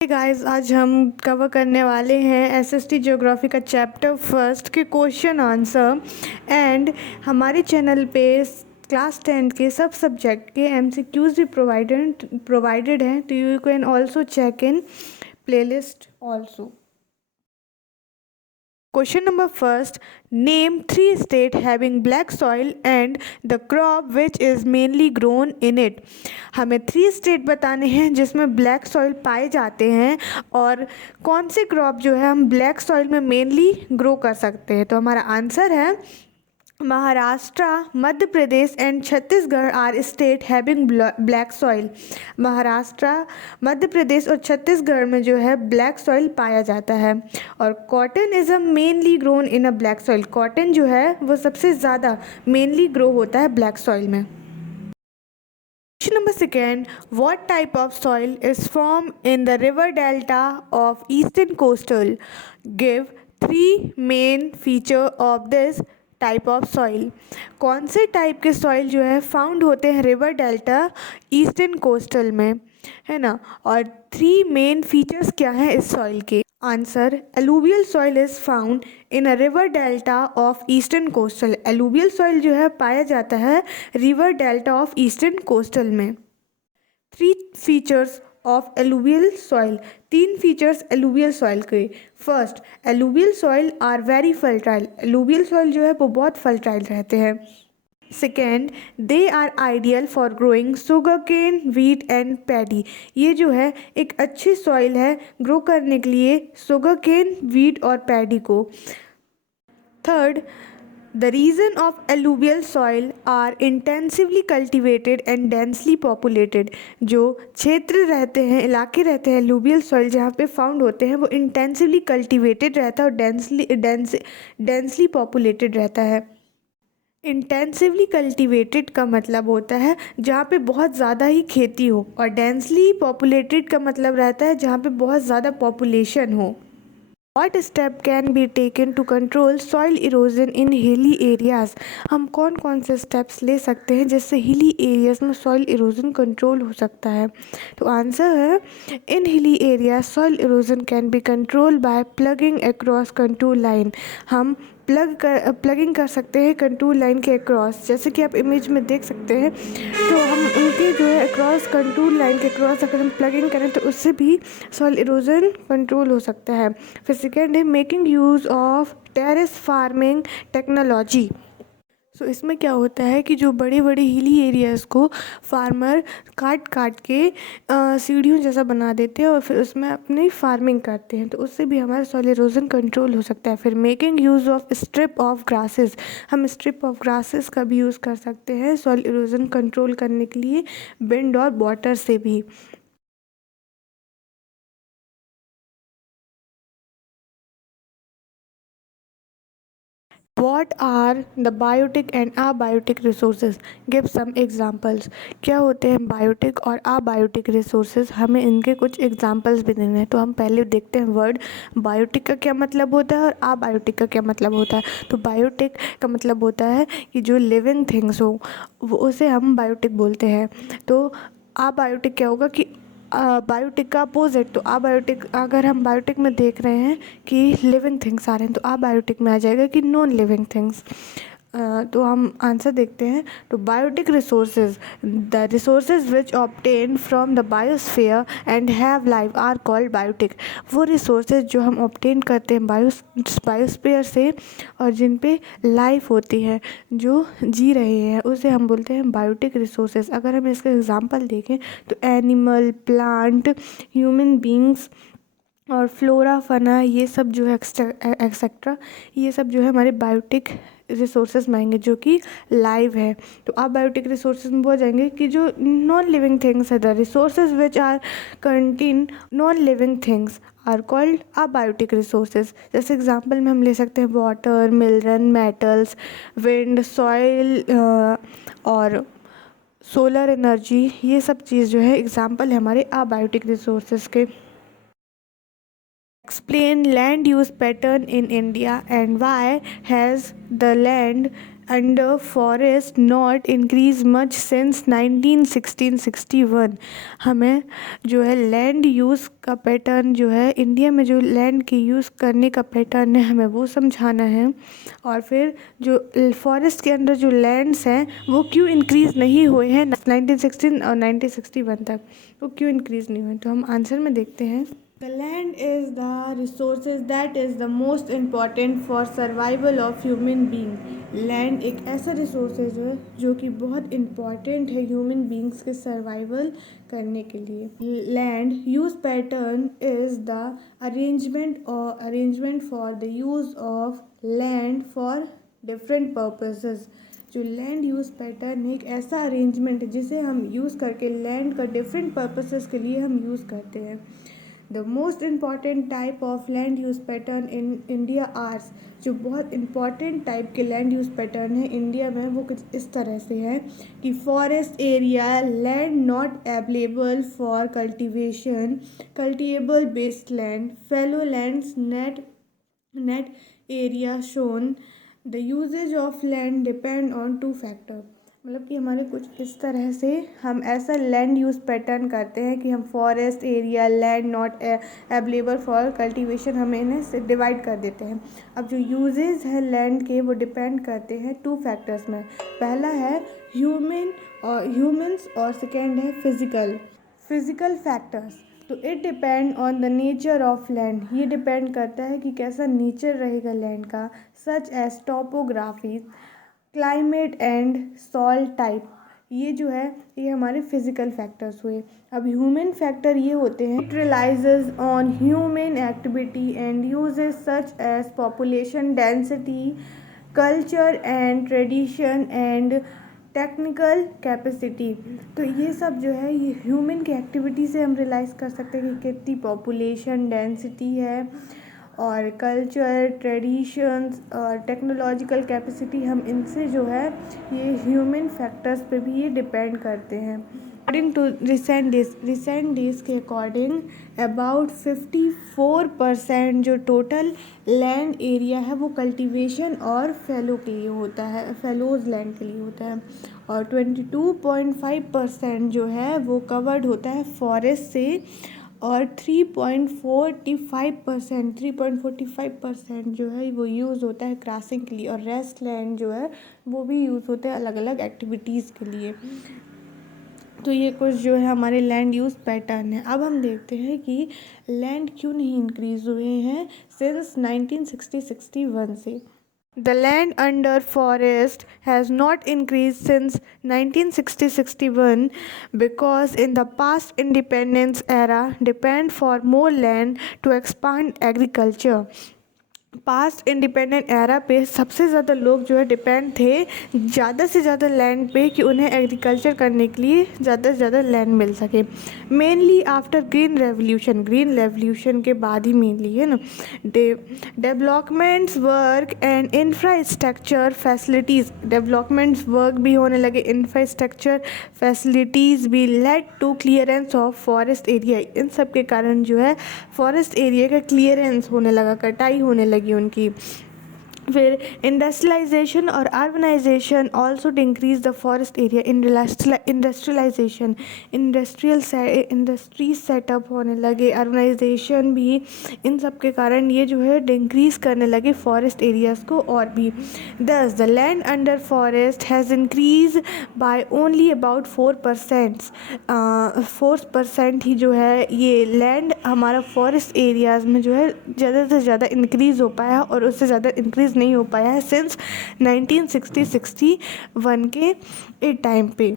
Guys, आज हम cover करने वाले हैं एसएसटी ज्योग्राफी का चैप्टर फर्स्ट के क्वेश्चन आंसर। एंड हमारे चैनल पे क्लास 10 के सब सब्जेक्ट के एमसीक्यूज भी प्रोवाइडेड हैं, तो you can also check in playlist also. Question number first, name three states having black soil and the crop which is mainly grown in it। हमें three state बताने हैं जिसमें ब्लैक सॉइल पाए जाते हैं और कौन से क्रॉप जो है हम ब्लैक सॉइल में मेनली ग्रो कर सकते हैं। तो हमारा आंसर है Maharashtra, Madhya Pradesh and Chhattisgarh are state having black soil. Maharashtra, Madhya Pradesh और छत्तीसगढ़ में जो है ब्लैक सॉइल पाया जाता है। और cotton is a mainly grown in a black soil. Cotton जो है वो सबसे ज़्यादा मेनली ग्रो होता है ब्लैक सॉइल में। Question number second, what type of soil is formed in the river delta of eastern coastal? Give three main feature of this type of soil. कौन से टाइप के सॉइल जो है found होते हैं रिवर डेल्टा ईस्टर्न कोस्टल में, है ना। और थ्री मेन फीचर्स क्या हैं इस सॉइल के। Answer, alluvial soil is found in a river delta of eastern coastal. Alluvial soil जो है पाया जाता है river delta of eastern coastal में। Three features of alluvial soil, तीन फीचर्स एलुवियल सॉइल के। First, alluvial soil are very fertile. Alluvial soil जो है वो बहुत फर्टाइल रहते हैं। Second, they are ideal for growing sugarcane, wheat and paddy. ये जो है एक अच्छी सॉइल है ग्रो करने के लिए शुगर केन, वीट और पैडी को। Third, the region of alluvial soil are intensively cultivated and densely populated। जो क्षेत्र रहते हैं, इलाके रहते हैं alluvial soil जहाँ पे फाउंड होते हैं, वो intensively cultivated रहता है और densely populated रहता है। इंटेंसिवली कल्टिवेटेड का मतलब होता है जहाँ पे बहुत ज़्यादा ही खेती हो, और डेंसली पॉपुलेटेड का मतलब रहता है जहाँ पे बहुत ज़्यादा पॉपुलेशन हो। What step can be taken to control soil erosion in hilly areas? हम कौन कौन से स्टेप्स ले सकते हैं जिससे हिली एरियाज में सॉइल इरोजन कंट्रोल हो सकता है। तो आंसर है, in hilly area soil erosion can be control by plugging across contour line. हम प्लगिंग कर सकते हैं कंटूर लाइन के अक्रॉस, जैसे कि आप इमेज में देख सकते हैं। तो हम उनके जो है अक्रॉस कंटूर लाइन के अक्रॉस अगर हम प्लगिंग करें तो उससे भी सॉइल इरोजन कंट्रोल हो सकता है। फिर सेकेंड है making use of terrace farming technology. So इसमें क्या होता है कि जो बड़े बड़े हिली एरियाज़ को फार्मर काट काट के सीढ़ियों जैसा बना देते हैं और फिर उसमें अपनी फार्मिंग करते हैं, तो उससे भी हमारा सॉइल इरोजन कंट्रोल हो सकता है। फिर making use of strip of grasses. हम स्ट्रिप ऑफ ग्रासेस का भी यूज़ कर सकते हैं सॉइल इरोजन कंट्रोल करने के लिए, विंड और वाटर से भी। What are the biotic and abiotic resources? Give some examples। क्या होते हैं बायोटिक और अबायोटिक रिसोर्सेज, हमें इनके कुछ एग्जांपल्स भी देने हैं। तो हम पहले देखते हैं वर्ड बायोटिक का क्या मतलब होता है और अबायोटिक का क्या मतलब होता है। तो बायोटिक का मतलब होता है कि जो लिविंग थिंग्स हो वो उसे हम बायोटिक बोलते हैं। तो अबायोटिक क्या होगा कि बायोटिक का अपोजिट। तो अबायोटिक, अगर हम बायोटिक में देख रहे हैं कि लिविंग थिंग्स आ रहे हैं तो अबायोटिक में आ जाएगा कि नॉन लिविंग थिंग्स। तो हम आंसर देखते हैं। तो biotic resources, the resources which obtain from the biosphere and have life are called biotic. वो रिसोर्सेज जो हम ऑब्टेन करते हैं बायोस्फीयर से और जिन पे लाइफ होती है, जो जी रहे हैं, उसे हम बोलते हैं बायोटिक रिसोर्सेज। अगर हम इसका एग्जांपल देखें तो एनिमल, प्लांट, ह्यूमन बींग्स और फ्लोरा फना, ये सब जो है एक्सेट्रा, ये सब जो है हमारे बायोटिक रिसोर्सेज में आएंगे जो कि लाइव है। तो आप बायोटिक रिसोर्सेज में बोल जाएंगे कि जो नॉन लिविंग थिंग्स है, the resources which are contain non living things are called abiotic resources. जैसे एग्जांपल में हम ले सकते हैं water, mineral, metals, wind, soil और सोलर एनर्जी। ये सब चीज़ जो है एग्जांपल है हमारे अबायोटिक रिसोर्सेज के। Explain land use pattern in India and why has the land under forest not increase much since 1961। हमें जो है लैंड यूज़ का पैटर्न जो है इंडिया में जो लैंड के यूज़ करने का पैटर्न है हमें वो समझाना है। और फिर जो फॉरेस्ट के अंदर जो लैंड्स हैं वो क्यों इंक्रीज़ नहीं हुए हैं 1916 और 1961 तक, वो क्यों इंक्रीज़ नहीं हुए। तो हम आंसर में देखते हैं, The land is the resources that is the most important for survival of human being। Land एक ऐसा रिसोर्सेज है जो कि बहुत इम्पॉर्टेंट है ह्यूमन बींग्स के सर्वाइवल करने के लिए। Land use pattern is the arrangement for the use of land for different purposes. जो लैंड यूज़ पैटर्न एक ऐसा अरेंजमेंट है जिसे हम यूज़ करके लैंड का डिफरेंट पर्पसेस के लिए हम यूज़ करते हैं। The most important type of land use pattern in India are. जो बहुत इम्पॉर्टेंट टाइप के लैंड यूज़ पैटर्न है इंडिया में वो कुछ इस तरह से है कि forest area land not available for cultivation, cultivable based land, fallow lands, net area sown. The usages of land depend on two factor. मतलब कि हमारे कुछ इस तरह से हम ऐसा लैंड यूज़ पैटर्न करते हैं कि हम forest area land not available for cultivation हमें इन्हें से डिवाइड कर देते हैं। अब जो यूजेस है लैंड के वो डिपेंड करते हैं टू फैक्टर्स में। पहला है ह्यूमन्स और सेकेंड है फिजिकल फैक्टर्स। तो it depend on the nature of land. ये डिपेंड करता है कि कैसा नेचर रहेगा लैंड का, such as topography, climate and soil type. ये जो है ये हमारे फिजिकल फैक्टर्स हुए। अब ह्यूमन फैक्टर ये होते हैं, it relies on human activity and uses such as population density, culture and tradition and technical capacity. तो ये सब जो है ये ह्यूमन की एक्टिविटी से हम रियलाइज़ कर सकते हैं कि कितनी पॉपुलेशन डेंसिटी है और कल्चर, ट्रेडिशंस और टेक्नोलॉजिकल कैपेसिटी, हम इनसे जो है ये ह्यूमन फैक्टर्स पे भी ये डिपेंड करते हैं। अकॉर्डिंग टू रिसेंट डेज के अकॉर्डिंग अबाउट 54% जो टोटल लैंड एरिया है वो कल्टीवेशन और फैलो के लिए होता है, फैलोज लैंड के लिए होता है। और 22.5% जो है वो कवर्ड होता है फॉरेस्ट से और 3.45% जो है वो यूज़ होता है क्रॉसिंग के लिए और रेस्ट लैंड जो है वो भी यूज़ होता है अलग अलग एक्टिविटीज़ के लिए। तो ये कुछ जो है हमारे लैंड यूज़ पैटर्न है। अब हम देखते हैं कि लैंड क्यों नहीं इंक्रीज़ हुए हैं सिंस 1960-61 से। The land under forest has not increased since 1960-61 because in the past independence era depend for more land to expand agriculture। Past independent era पे सबसे ज़्यादा लोग जो है डिपेंड थे ज़्यादा से ज़्यादा लैंड पे कि उन्हें एग्रीकल्चर करने के लिए ज़्यादा से ज़्यादा लैंड मिल सके। मेनली आफ्टर ग्रीन रेवोल्यूशन के बाद ही मेनली है ना। Developments work and infrastructure facilities, developments work भी होने लगे, इंफ्रास्ट्रक्चर फैसिलिटीज़ भी led to clearance of forest area. इन सब के कारण जो है फॉरेस्ट एरिया का क्लियरेंस होने लगा, कटाई होने लगी उनकी। फिर इंडस्ट्रियलाइजेशन और urbanisation also to increase the forest area. Industrialisation industry setup होने लगे, अर्बनाइजेशन भी, इन सब के कारण ये जो है इंक्रीज़ करने लगे फॉरेस्ट एरियाज़ को और भी। दस the land under forest has increase by only about 4% ही जो है ये लैंड हमारा फॉरेस्ट एरियाज़ में जो है ज़्यादा से ज़्यादा इंक्रीज़ हो पाया और उससे ज़्यादा इंक्रीज़ नहीं हो पाया है सिंस 1960-61 के टाइम पे।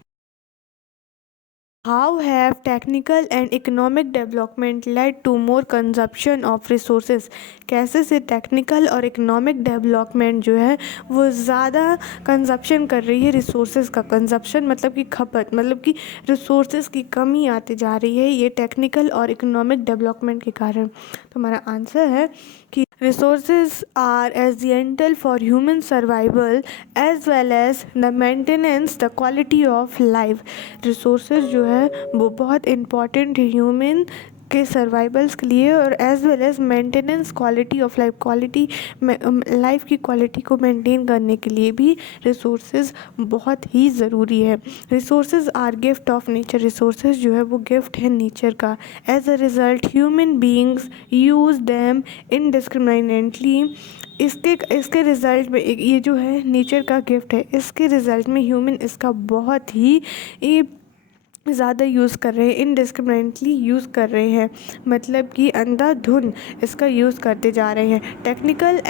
How have technical and economic development led to more consumption of resources? कैसे से टेक्निकल और इकोनॉमिक डेवलपमेंट जो है वो ज़्यादा कंजप्शन कर रही है रिसोर्सेज का। कंजप्शन मतलब कि खपत, मतलब कि रिसोर्सेज की कमी आती जा रही है ये टेक्निकल और इकोनॉमिक डेवलपमेंट के कारण। तो हमारा आंसर है कि resources are essential for human survival as well as the maintenance the quality of life। resources जो है वो बहुत इम्पॉर्टेंट है ह्यूमन के सर्वाइवल्स के लिए और as well as maintenance quality of life की क्वालिटी को मेंटेन करने के लिए भी रिसोर्सेज बहुत ही ज़रूरी है। Resources are gift of nature, resources जो है वो गिफ्ट है नेचर का। As a result human beings use them indiscriminately. इसके रिज़ल्ट में ये जो है नेचर का गिफ्ट है, इसके रिज़ल्ट में ह्यूमन इसका बहुत ही ज़्यादा यूज़ कर रहे हैं, इनडिस्क्रिमिनेटली यूज़ कर रहे हैं, मतलब कि अंधाधुंध इसका यूज़ करते जा रहे हैं। Technical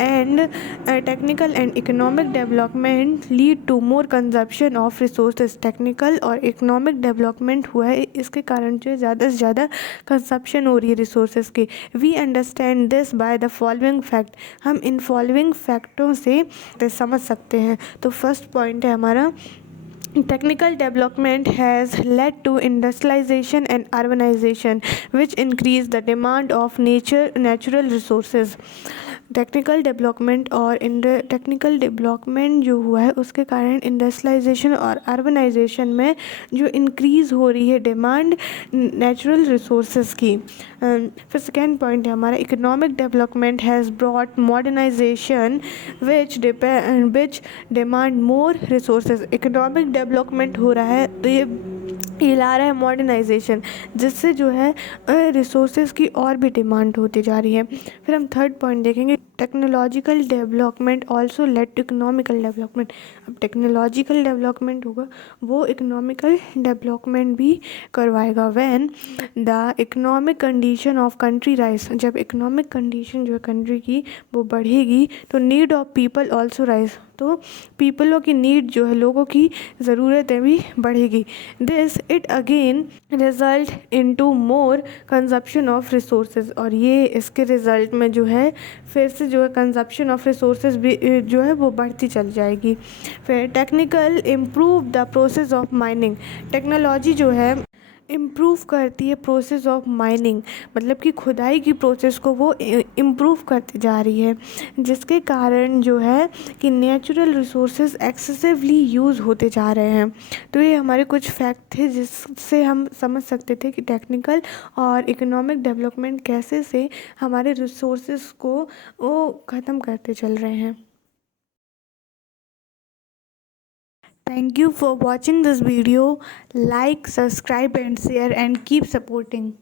and economic development lead to more consumption of resources. Technical और इकोनॉमिक डेवलपमेंट हुआ है, इसके कारण जो ज़्यादा से ज़्यादा कंजप्शन हो रही है रिसोर्सेज की। We understand this by the following fact, हम इन फॉलोइंग फैक्टों से समझ सकते हैं। तो फर्स्ट पॉइंट है हमारा, technical development has led to industrialization and urbanization which increase the demand of natural resources। Technical development और टेक्निकल डेवलपमेंट जो हुआ है उसके कारण इंडस्ट्रियलाइजेशन और अर्बनाइजेशन में जो इंक्रीज़ हो रही है डिमांड नेचुरल रिसोर्सेज की। फिर सेकेंड पॉइंट है हमारा, economic development has brought modernisation which demand more resources. Economic development हो रहा है तो ये ला रहा है मॉडर्नाइजेशन, जिससे जो है रिसोर्सेज की और भी डिमांड होती जा रही है। फिर हम थर्ड पॉइंट देखेंगे, technological development also led to economical development. अब टेक्नोलॉजिकल डेवलपमेंट होगा वो इकोनॉमिकल डेवलपमेंट भी करवाएगा। When the economic condition of country rise, जब इकोनॉमिक कंडीशन जो है कंट्री की वो बढ़ेगी तो need of people also rise, तो पीपलों की नीड जो है लोगों की ज़रूरतें भी बढ़ेगी। This it again result into more consumption of resources, और ये इसके रिज़ल्ट में जो है फिर से जो है कंजप्शन ऑफ रिसोर्सेज भी जो है वो बढ़ती चली जाएगी। फिर technical improve the process of mining, technology जो है इम्प्रूव करती है प्रोसेस ऑफ माइनिंग, मतलब कि खुदाई की प्रोसेस को वो इम्प्रूव करती जा रही है, जिसके कारण जो है कि नेचुरल रिसोर्सेज एक्सेसिवली यूज़ होते जा रहे हैं। तो ये हमारे कुछ फैक्ट थे जिससे हम समझ सकते थे कि टेक्निकल और इकोनॉमिक डेवलपमेंट कैसे से हमारे रिसोर्सेज को वो ख़त्म करते चल रहे हैं। Thank you for watching this video. Like, subscribe and share and keep supporting.